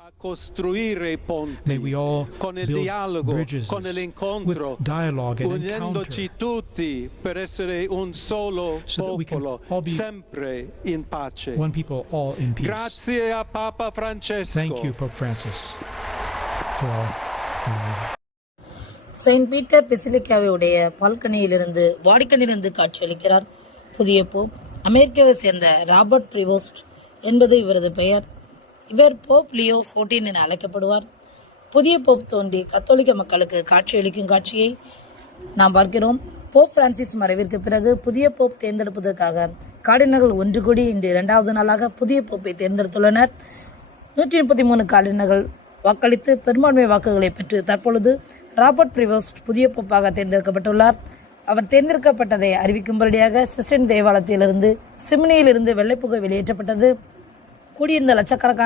a costruire i ponti May we all con il build dialogo, bridges con l'incontro, with dialogue and unendoci encounter tutti per essere un solo So that we can popolo, all be sempre in pace. one people, all in peace. Grazie a Papa Francesco. Thank you, Pope Francis, for all. Saint Peter பெசிலிக்காவுடைய பால்கனியிலிருந்து வாடிக்கனிலிருந்து காட்சியளிக்கிறார் புதிய Pope அமெரிக்காவை சேர்ந்த Robert ப்ரிவோஸ்ட் என்பது இவரது பெயர் இவர் Pope Leo 14 என அழைக்கப்படுவார். புதிய போப் தோன்றி கத்தோலிக்க மக்களுக்கு காட்சியளிக்கும் காட்சியை நாம் பார்க்கிறோம். போப் பிரான்சிஸ் மறைவிற்கு பிறகு புதிய போப் தேர்ந்தெடுப்பதற்காக கார்டினர்கள் ஒன்று கூடி இன்று இரண்டாவது நாளாக புதிய போப்பை தேர்ந்தெடுத்துள்ளனர். நூற்றி முப்பத்தி மூணு கார்டினர்கள் வாக்களித்து பெரும்பான்மை வாக்குகளை பெற்று தற்பொழுது ராபர்ட் பிரிவோஸ்ட் புதிய போப்பாக தேர்ந்தெடுக்கப்பட்டுள்ளார். அவர் தேர்ந்தெடுக்கப்பட்டதை அறிவிக்கும்படியாக சிஸ்டன் தேவாலயத்திலிருந்து சிம்னியிலிருந்து வெள்ளைப்புகை வெளியேற்றப்பட்டது. கூடியிருந்த லட்சக்கணக்கான